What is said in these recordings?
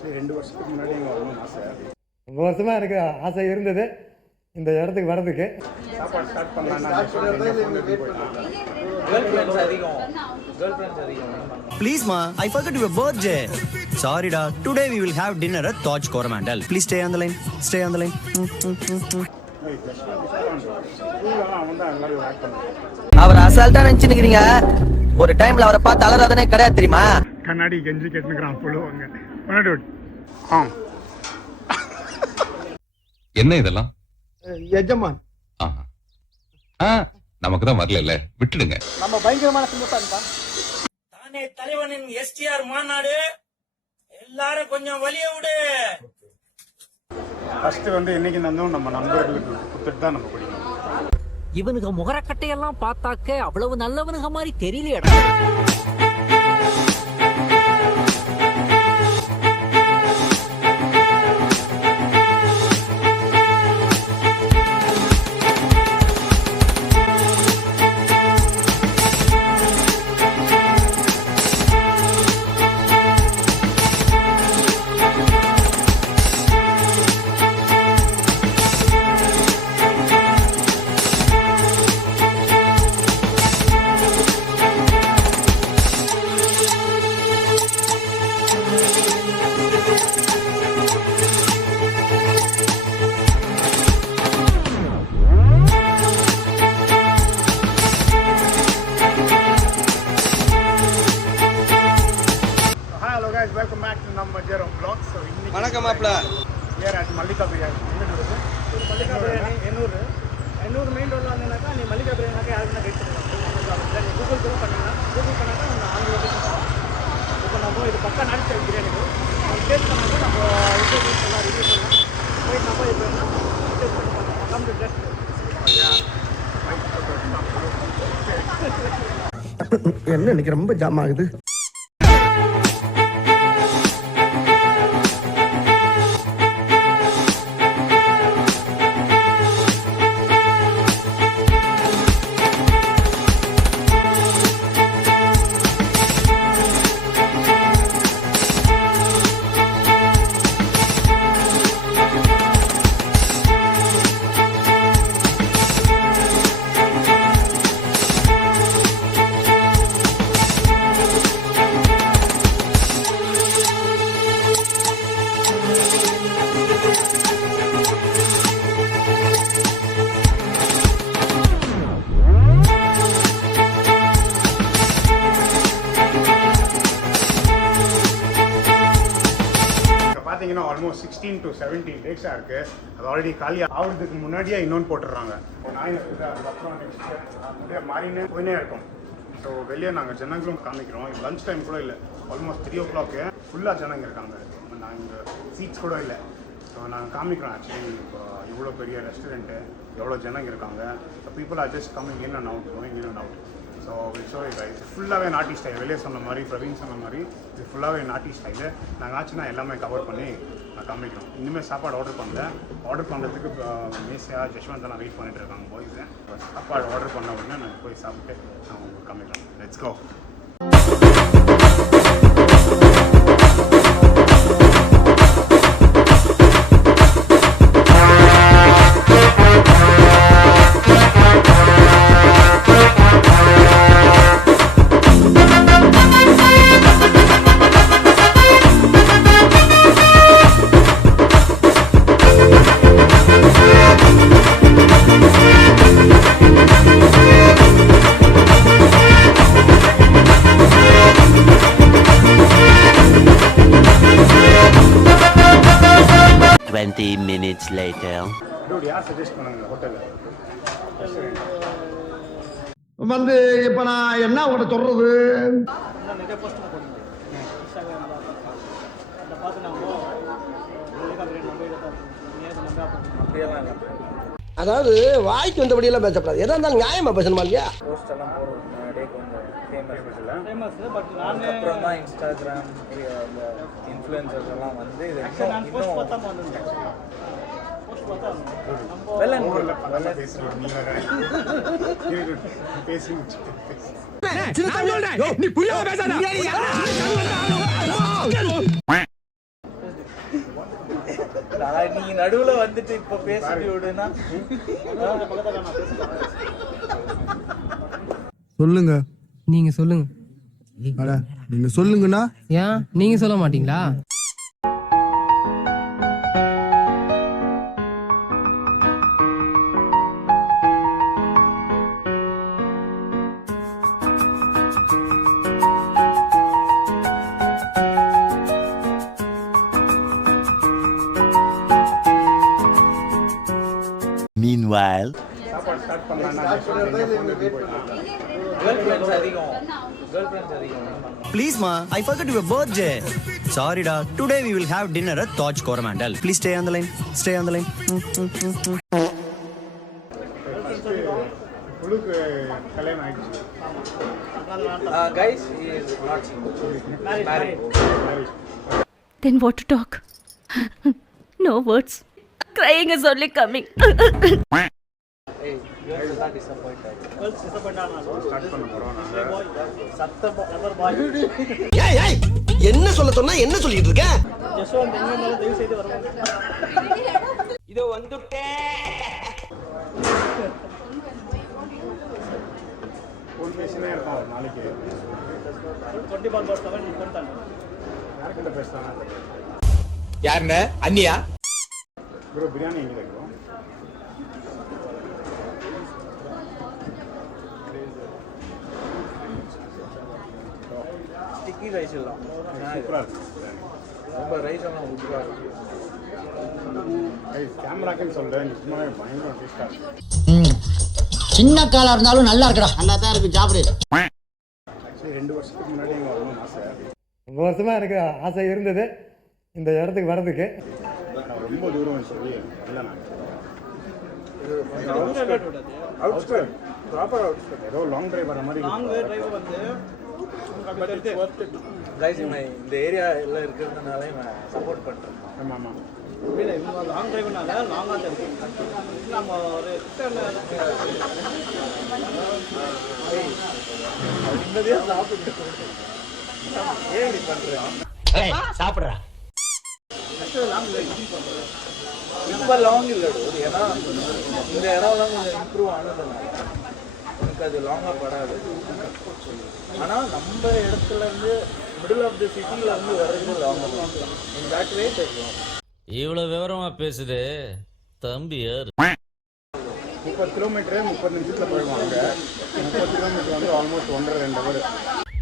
சரி 2 வருஷத்துக்கு முன்னாடி இங்கே வரணும்னு ஆசை. ரொம்ப வருஷமாக எனக்கு ஆசை இருந்தது இந்த இடத்துக்கு வர்றதுக்கு. சாப்பாடு ஸ்டார்ட் பண்ணலாம்னா Please ma, I forgot your birthday. Sorry da. Today we will have dinner at Taj Coromandel. Please stay on the line. Stay on the line. அவர் அசால்ட்டா நினைச்சுக்கிறீங்க. ஒரு டைம்ல அவரை பார்த்து அலறாதனே கிடையாது தெரியுமா? கண்ணாடி கெஞ்சி கேட்டுக்கிறான் புழுவாங்க. என்ன இதெல்லாம்? எஜமான் நமக்கு தான் வரல, விட்டுடுங்க. நம்ம பயங்கரமான சிங்கப்பா தானே தலைவனின் STR மாநாடு. எல்லாரும் கொஞ்சம் வலிய விடு. ஃபர்ஸ்ட் வந்து என்னைக்கு நடந்தோம் நம்ம நண்பர்களுக்கு கொடுத்துட்டு தான் நம்ம படிக்கணும். இவனுக்கு முகரக்கட்டையெல்லாம் பார்த்தாக்க அவ்வளவு நல்லவனுங்க மாதிரி தெரியலையடா. வெல்கம் பேக் டு நம்ம ஜெரோம் vlog. ஸோ இன்னைக்கு வணக்கம் மாப்ள. Here at Mallika biryani. Mallika biryani Ennore main ரோடில் வந்தீங்கன்னாக்கா நீ மல்லிகா பிரியாணினாக்கா யாருக்குன்னா கைட் பண்ணுவாங்க. நீ கூகுள் கூட பண்ணீங்கன்னா கூகுள் பண்ணாக்கா உங்கள் ஆன் லொகேஷன். இப்போ நம்ம இது பக்கா நாட்டு ஸ்டைல் பிரியாணி டேஸ்ட் பண்ணாக்க நம்ம ரிவ்யூ பண்ணலாம் போய் நம்ம இப்போ என்ன டேஸ்ட் பண்ணி பார்க்கலாம். Come to taste. என்ன இன்னைக்கு ரொம்ப ஜாம் ஆகுது. பார்த்தீங்கன்னா ஆல்மோஸ்ட் 16 to 17 டேஸாக இருக்குது. அது ஆல்ரெடி காலி ஆகிறதுக்கு முன்னாடியே இன்னொன்று போட்டுடுறாங்க. நாய் இருக்குது, அதுக்கப்புறம் நெக்ஸ்ட்டு அப்படியே மாறினே போயினே இருக்கும். ஸோ வெளியே நாங்கள் ஜனங்களும் காமிக்கிறோம். லஞ்ச் டைம் கூட இல்லை, ஆல்மோஸ்ட் 3 o'clock ஃபுல்லாக ஜனங்க இருக்காங்க. நாங்கள் இங்கே சீட்ஸ் கூட இல்லை. ஸோ நாங்கள் காமிக்கிறோம் ஆக்சுவலி இப்போ இவ்வளோ பெரிய ரெஸ்டாரண்ட்டு எவ்வளோ ஜனங்க இருக்காங்க. So people are just coming in and out, going in and out. So show guys ஃபுல்லாகவே நாட்டி ஸ்டைல். வெளியே சொன்ன மாதிரி பிரவீன் சொன்ன மாதிரி இது ஃபுல்லாகவே நாட்டி ஸ்டைலு. நாங்கள் ஆச்சுன்னா எல்லாமே கவர் பண்ணி காமிக்கிறோம். இனிமேல் சாப்பாடு ஆர்டர் பண்ணல. ஆர்டர் பண்ணுறதுக்கு மேசியா ஜஷ்வந்த் நான் வெயிட் பண்ணிட்டு இருக்காங்க பாய்ஸு. சாப்பாடு ஆர்டர் பண்ண உடனே நாங்கள் போய் சாப்பிட்டு நான் உங்களுக்கு காமிக்கிறோம். Let's go. minutes later. யார் சஜஸ்ட் பண்ணாங்க ஹோட்டலில் வந்து இப்போ நான் என்ன உங்கள்கிட்ட சொல்றது? நிறைய போஸ்ட் போடுங்க. பார்த்து நாங்கள் அதாவது வாய்க்கு வந்தபடியெல்லாம் பேசப்படாது. எதா இருந்தாலும் நியாயமா பேசணுமா இல்லையா? போஸ்ட் எல்லாம் போடுறோம் டே கொஞ்சம் ஃபேமஸ். பட் நான் அப்புறம் தான் இன்ஸ்டாகிராம் இந்த இன்ஃப்ளூயன்சர்ஸ் எல்லாம் வந்து இது நான் போஸ்ட் பார்த்தா வந்துருந்தேன். போஸ்ட் பார்த்தா வெள்ளன் நல்லா பேசுகிறோம். நீங்கள் பேசி நீங்க நடுவுல வந்துட்டு இப்ப பேசிட்டு விடுனா சொல்லுங்க. நீங்க சொல்லுங்க. அட நீங்க சொல்லுங்கண்ணா. ஏன் நீங்க சொல்ல மாட்டீங்களா? Meanwhile, சாப்பாடு ஸ்டார்ட் பண்ணலாம்னா ஃபோன் எடுத்து போயிடலாம். கேர்ள் ஃப்ரெண்ட்ஸ் அதிகம். கேர்ள் ஃப்ரெண்ட்ஸ் அதிகம். please ma, I forgot your birthday. Sorry da. Today we will have dinner at Taj Coromandel. Please stay on the line. Stay on the line. குழுக்கு கல்யாணம் ஆயிடுச்சு. Guys, he is not single. Married. Then what to talk? No words. Crying is only coming. Hey, girls are not disappointed. Start பண்ண போறோம் நாங்க. சத்தமா என்ன சொல்ல சொன்னா என்ன சொல்லிட்டு இருக்க? இதோ வந்துட்டேன். ஃபோன் பேசினே இருப்பான் ஒரு நாளைக்கு. 24/7 யார்கிட்ட பேசுறாங்க? யாருன்னு அண்ணியா? ப்ரோ பிரியாணி எங்கே ப்ரோ? ஸ்டிக்கி ரைஸ் எல்லாம் சூப்பராக இருக்கு பிரியாணி. ரொம்ப ரைஸ் எல்லாம் உப்புரா இருக்கு. கேமராக்குன்னு சொல்கிறேன், நிஜமாவே பயங்கர டேஸ்ட்டாக இருக்கு. சின்ன காலா இருந்தாலும் நல்லா இருக்கடா. நல்லா தான் இருக்கு, சாப்பிடு. ஆக்சுவலி 2 வருஷத்துக்கு முன்னாடி இங்கே வரணும்னு ஆசை. ரொம்ப வருஷமாக எனக்கு ஆசை இருந்தது இந்த இடத்துக்கு வர்றதுக்கு. நான் ரொம்ப தூரம் சொல்லி இல்லை நான் அவுட்ஸ்கர்ட் ப்ராப்பர் அவுட்ஸ்கர்ட். ஏதோ லாங் டிரைவ் வர மாதிரி கைஸ் இந்த ஏரியா எல்லாம் இருக்கிறதுனால நான் சப்போர்ட் பண்றேன். ஆமாம் ஆமாம். லாங் டிரைவ்னால லாங்கா தெரியும். நம்ம ஒரு நிம்மதியா சாப்பிட்டு ஏன் இப்படி பண்றேன்? சாப்பிடுறா. ரொம்ப லாங் இல்லை ஏன்னா இந்த இடம்லாம் கொஞ்சம் இம்ப்ரூவ் ஆனதுனால எனக்கு அது லாங்காக படாது. ஆனால் நம்ம இடத்துல இருந்து மிடில் ஆஃப் த சிட்டியில் இருந்து வர்றது லாங்காக இன் தட் வே தெரியும். இவ்வளவு விவரமா பேசுது தம்பி. 30 கிலோமீட்டரு 30 நிமிஷத்தில் போயிடுவாங்க. 30 கிலோமீட்டர் வந்து ஆல்மோஸ்ட் 1.5-2 ஹவர்.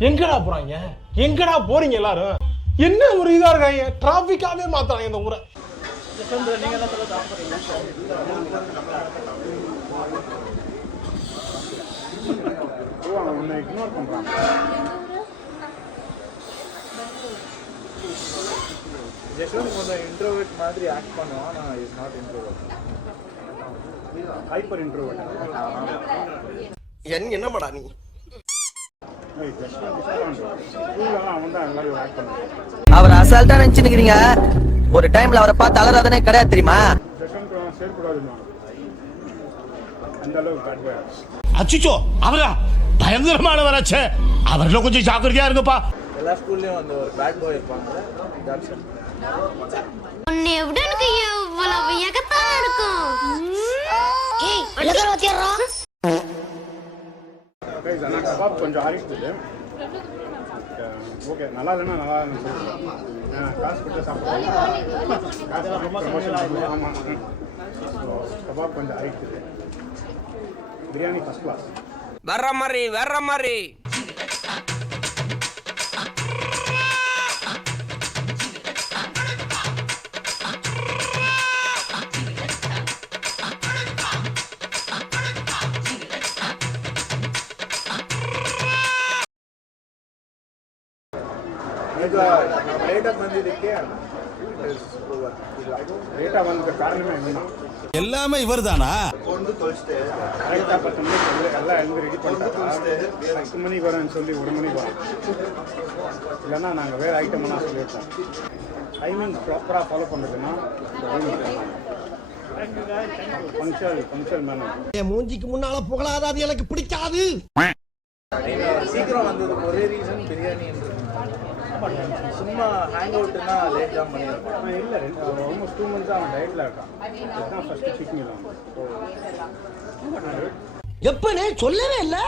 எங்கடா போறாங்க? எங்கடா போறீங்க எல்லாரும்? என்ன ஒரு இதா இருக்காங்க, டிராபிக்காவே மாத்தாங்க இந்த ஊரை. நீங்கள் என்ன சொல்ல சாப்பிட்றீங்க? அவன் உன்னை இக்னோர் பண்ணுறான். ஜஸ்வந்த் கொஞ்சம் இன்ட்ரோவர்ட் மாதிரி ஆக்ட் பண்ணுவான். ஆனால் is not introvert, hyper introvert. என்ன படா நீ? ஸ்கூல்லலாம் அவன் தான் எல்லாரும் ஆக்ட் பண்ணுவான். அவர் அசால்ட்டா நினைச்சுக்கிறீங்க. ஒரு டைம்ல அவரை பார்த்து அலறாதனே கிடையாது தெரியுமா? ஜஸ்வந்த் சேர்க்கூடாதுமா, அந்த அளவுக்கு பேட் பாய். அச்சிச்சோ, அவரா பயங்கரமானவராச்சே. அவர்ல கொஞ்சம் ஜாக்கிரதையா இருங்கப்பா. எல்லா ஸ்கூல்லையும் அந்த ஒரு பேட் பாய் இருப்பாங்க. உன்னை விட எனக்கு எவ்வளவு எகத்தான இருக்கும். ஏய், அழகா வாத்தியாரா. கைஸ் ஆனால் கபாப் கொஞ்சம் ஆறிடுது. ஓகே, நல்லா இல்லைன்னா நல்லா இல்லைன்னு சொல்லுவேன். காசு கொடுத்து சாப்பிடுவோம். காசு ப்ரமோஷன் ஆமாம். கபாப் கொஞ்சம் ஆறிடுது. Biryani first class. வர்ற மாதிரி லேட்டாக வந்ததுக்கே லேட்டாக வந்தது காரணமே என்னன்னா எல்லாமே இவர் தானா? கரெக்டாக 10 மணிக்கு எல்லாம் எழுந்து ரெடி பண்ணிட்டாங்க. 10 மணிக்கு வரேன்னு சொல்லி 1 மணிக்கு வரோம். இல்லைன்னா நாங்கள் வேறு ஐட்டம்னா சொல்லியிருப்போம். டைமிங் ப்ராப்பராக ஃபாலோ பண்ணுறதுன்னா பங்க்சுவல் மேனர். என் மூஞ்சிக்கு முன்னால புகழாத, அது எனக்கு பிடிக்காது. சீக்கிரம் வந்ததுக்கு ஒரே ரீசன் பிரியாணி. சும்மா ஹேங் அவுட்னா லேட் தான் பண்ணியிருப்பான். இல்லை ஆல்மோஸ்ட் 2 months அவன் டயட்டில் இருக்கான். இதுதான் ஃபஸ்ட்டு சிக் மீல் எப்பனே சொல்லவே இல்ல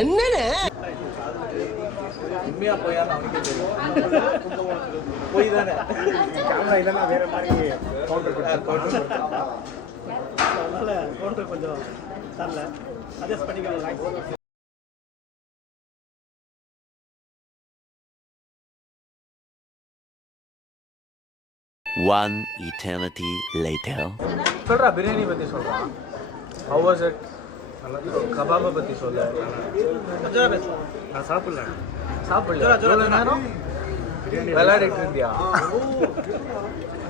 என்னன்னு உண்மையா போயான்னு அவனுக்கே தெரியும். போய் தானே கேமரா இல்லைன்னா வேறு மாதிரி கவுண்டர் கொஞ்சம் தரல அட்ஜஸ்ட் பண்ணிக்கலாம். One eternity later. சொல்றா பிரியாணி பற்றி சொல்கிறான். How was it? கபாபை பற்றி சொல்ல. நான் சாப்பிடல. எவ்வளோ நேரம் விளையாடிட்டு இருந்தியா?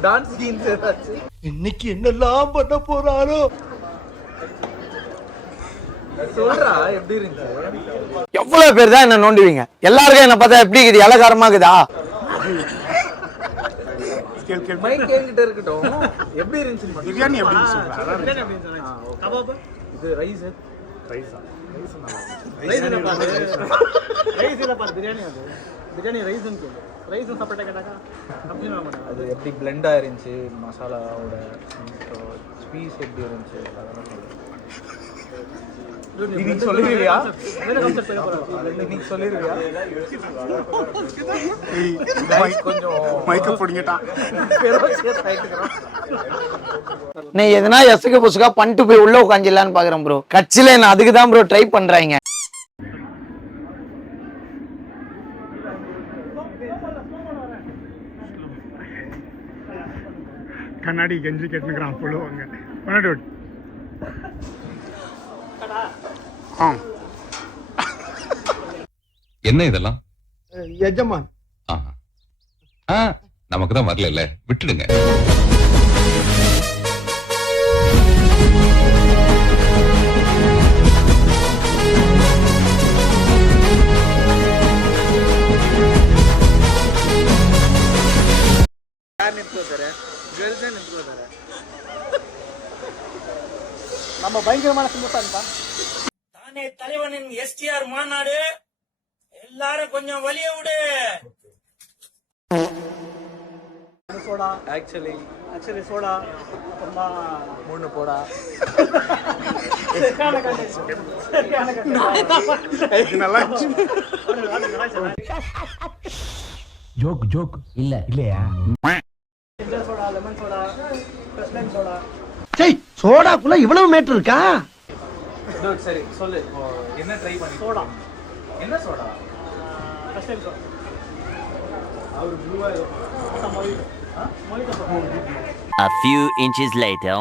டான்ஸ் கீன்ஸ் ஏதாச்சும்? இன்னைக்கு என்னெல்லாம் பண்ண போறாரோ. சொல்றா எப்படி இருந்துச்சு? எவ்வளவு பேர் தான் என்ன நோண்டுவீங்க? எல்லாருக்கும் என்ன பார்த்தா எப்படி இருக்குது? இலகாரமாக்குதா? மைக் என்கிட்ட இருக்கட்டும். எப்படி இருந்துச்சு? பிரியாணி எப்படி சொல்கிறேன்? கபாப் இது ரைஸ் ரைஸா ரைஸ் இல்லை பாரு பிரியாணி. அது பிரியாணி ரைஸ்ன்னு சொல்லு. ரைஸும் சாப்பிட்டா கேட்டாக்கா அப்படின்னு அது எப்படி பிளெண்டாக இருந்துச்சு மசாலாவோட, ஸ்பீஸ் எப்படி இருந்துச்சு அதெல்லாம் சொல்லுங்கள். நீ சொல்லிடுவியா? நீ சொல்லிடுவியா? கொஞ்சம் மைக்க பிடிங்கிட்டான். நீ எதனா எசுக்கு புசுக்கா பண்ணிட்டு போய் உள்ள உட்காந்துலான்னு பாக்குறேன் ப்ரோ. கட்சியில என்ன அதுக்கு தான் ப்ரோ ட்ரை பண்றாங்க. கண்ணாடி கெஞ்சி கேட்டுக்கிறான் புழுவாங்க. பண்ண என்ன இதெல்லாம்? எஜமான் நமக்கு தான் வரல, விட்டுடுங்க. நம்ம பயங்கரமான சிங்கப்பா. தானே தலைவனின் எஸ்டிஆர் மாநாடு. எல்லாரும் கொஞ்சம் வலிய விடு. சோடா ஆக்சுவலி சோடா அப்புறமா 3 போடா. நல்லா ஜோக் இல்ல இல்லையா? Soda, lemon soda, fresh lime soda. சோடாக்குள்ள இவ்வளவு மேட்டர் இருக்கா? சரி சொல்லு, என்ன ட்ரை பண்ணி? சோடா. என்ன சோடா? Fresh lime soda. அவர் ப்ளூவா A few inches later.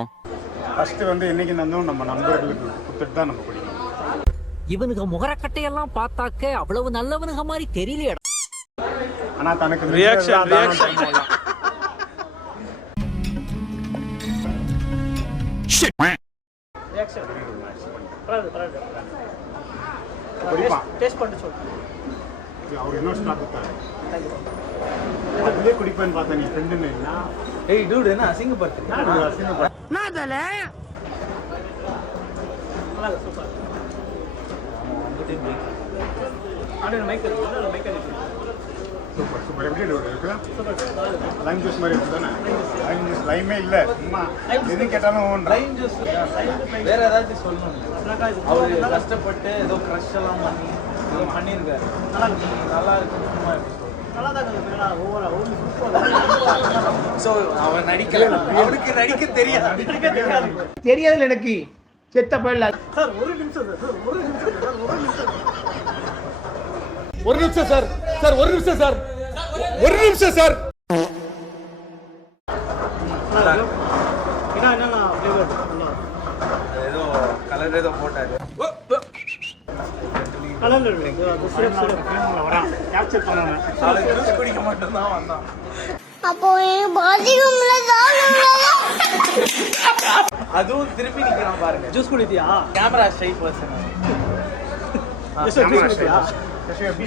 First வந்து என்னைக்கு நடந்தோம் நம்ம நண்பர்களுக்கு கொடுத்துட்டு தான் நம்ம குடிக்கணும். இவனுக்கு முகரக்கட்டையெல்லாம் பார்த்தாக்க அவ்வளவு நல்லவனுங்க மாதிரி தெரியலையடா. ஆனா தனக்கு ரியாக்ஷன் டேஸ்ட் பண்ணி சொல்லு. அவர் என்ன ஸ்டார்ட் கொடுத்தாரு. அதுலேயே குடிப்பேன்னு பார்த்தேன். நீ ஃப்ரெண்டுன்னு என்ன? ஏய் டூட், என்ன அசிங்கப்படுத்துறீங்க? Super super. எப்படி இருக்கு? லைம் ஜூஸ் மாதிரி இருக்கு தானே? லைம் ஜூஸ் லைமே இல்லை, சும்மா எது கேட்டாலும் லைம் ஜூஸ் வேற ஏதாச்சும் சொல்லணும். அவரு கஷ்டப்பட்டு ஏதோ க்ரஷ் எல்லாம் பண்ணி ஏதோ பண்ணியிருக்காரு. நல்லா இருக்கு சும்மா எப்படி ஸோ அவன் நடிக்கல, அவனுக்கு நடிக்க தெரியாது. தெரியாதுல எனக்கு செத்த பயில. சார் ஒரு நிமிஷம் சார். ஒரு நிமிஷம் சார். ஒரு நிமிஷம் சார். என்னன்னா ஃப்ளேவர் ஏதோ கலர் ஏதோ போட்டாரு. கலர்ல இருக்கு. அது சிரப் வரான் கேப்சர் பண்ணானே. அவனுக்கு ஜூஸ் குடிக்க மட்டும் தான் வந்தான். அப்போ பாத்ரூம்ல அதுவும் திருப்பி நிக்கிறான் பாருங்க. ஜூஸ் குடித்தியா? Camera shy person. எப்படி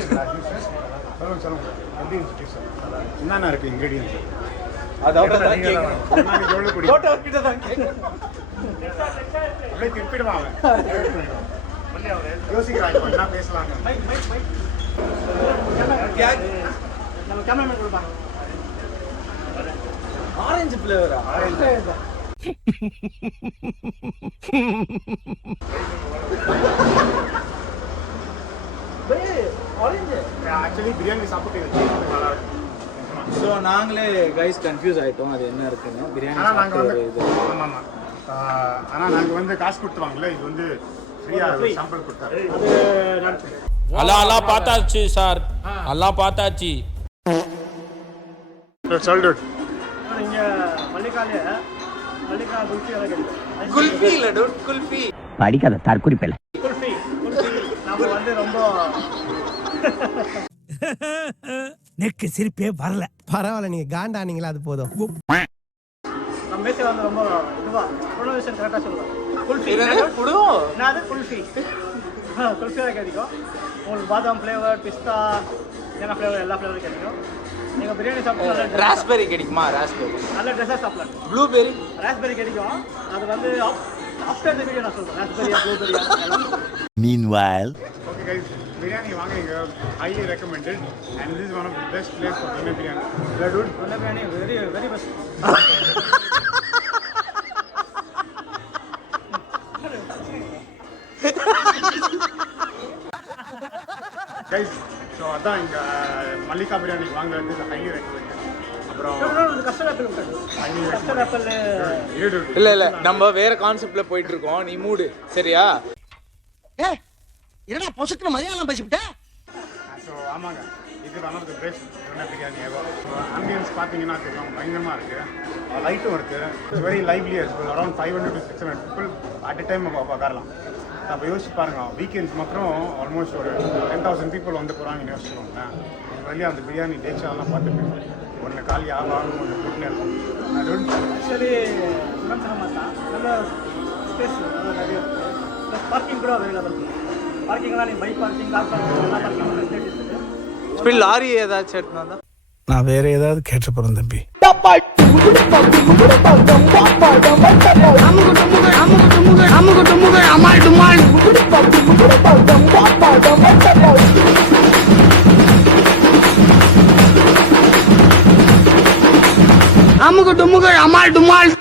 இருக்குடா ஜூஸ்? சொல்லுங்க. எப்படி இருக்கு ஜூஸ்? என்னென்ன இருக்கு இன்கிரீடியன்ஸ்? அது அவர்கிட்ட தான் கேட்கணும். போட்டோ கிட்ட தான் கேட்கணும். அப்படியே திருப்பிடுவாங்க. யோசிக்கிறாங்க என்ன பேசலாங்க. क्या நம்ம கேமராமேன் கொடுப்பாங்க. ஆரஞ்சு ஃப்ளேவரா? ஆரஞ்சு ஆக்சுவலி பிரியாணி சாப்பிட்டு இது taste நல்லா இருக்கும். ஸோ நாங்களே கைஸ் கன்ஃபியூஸ் ஆகிட்டோம் அது என்ன இருக்குன்னு. பிரியாணி ஆனால் நாங்கள் வந்து சாப்பிட்டு இது ஆமாம் ஆனால் நாங்கள் வந்து காசு கொடுத்து வாங்கல, இது வந்து ஃப்ரீயாக சாம்பிள் கொடுத்தாரு. அது நடத்து. எல்லாம் பார்த்தாச்சு சார், எல்லாம் பார்த்தாச்சு. சொல்லிட்டு இங்க மல்லிகாலே மல்லிகா குல்ஃபி எல்லாம் கிடைக்கும். குல்ஃபி இல்லை டூட், குல்ஃபி. படிக்காத தற்குறிப்பில்லை. குல்ஃபி நம்ம வந்து ரொம்ப நெக்கு சிரிப்பே வரல. பரவாயில்ல, நீங்க காண்டானீங்களா, அது போதும். நம்ம பேசி வந்து ரொம்ப இதுவா ப்ரொனவுன்சியேஷன் கரெக்டாக சொல்லுவோம். குல்ஃபி குடுவோம். என்னது குல்ஃபி? குல்ஃபி தான் கிடைக்கும். உங்களுக்கு பாதாம் ஃப்ளேவர், பிஸ்தா, என்ன ஃப்ளேவர், எல்லா ஃப்ளேவரும் கிடைக்கும். நீங்கள் பிரியாணி சாப்பிட்டு ராஸ்பெரி கிடைக்குமா? ராஸ்பெரி. நல்ல ட்ரெஸ்ஸாக சாப்பிடலாம். ப்ளூபெரி. ராஸ்பெரி கிடைக்கும். அது வந்து ஆஃப்டர் த வீடியோ நான் சொல்கிறேன். ராஸ்பெரியா ப்ளூபெரியா எல்லாம். Meanwhile, ஓகே கைஸ், பிரியாணி வாங்குறீங்க, highly recommended and this is one of the best place for துணை பிரியாணி. இல்லை டூட், நல்ல biryani very very best. Guys so அதான் இங்கே மல்லிகா பிரியாணி வாங்குறது ஹைலி ரெக்கமெண்டட். அப்புறம் custard apple highly custard apple recommended. இல்லை நம்ம வேற கான்செப்ட்ல போயிட்டு இருக்கோம். நீ மூடு சரியா? என்னடா பொசுக்குன்னு மலையாளம் பேசிவிட்டேன். ஸோ ஆமாங்க, இது ஒன் ஆஃப் தி பெஸ்ட் துணை பிரியாணி எவர். ஆம்பியன்ஸ் பார்த்தீங்கன்னா தெரியும், பயங்கரமாக இருக்குது. லைட்டும் இருக்குது. It's very lively. Around 500 to 600 people at a time உட்காரலாம். அப்போ யோசிச்சு பாருங்க, வீக்கெண்ட்ஸ் மாத்திரம் ஆல்மோஸ்ட் ஒரு 10,000 people வந்து போகிறாங்கன்னு யோசிச்சுக்கோங்க. வெளியே அந்த பிரியாணி டேச்சாலாம் பார்த்துட்டு ஒன்று காலி ஆகும், ஒன்று கூட்டினே இருக்கும். ஆக்சுவலி சுமன் சொன்ன மாதிரி தான் நல்ல ஸ்பேஸ் நிறைய இருக்குது. ப்ளஸ் பார்க்கிங் கூட அவைலபிள் இருக்குது. பார்க்கிங்லாம் நீ பைக் பார்க்கிங், கார் பார்க்கிங், எல்லா பார்க்கிங்கும் ஃபெசிலிட்டிஸ் இருக்குது. இப்போ லாரி ஏதாச்சும் எடுத்துனா நான் வேற ஏதாவது கேட்டு போறேன் தம்பி. அமுகு டுமுகு அமால் டுமால்.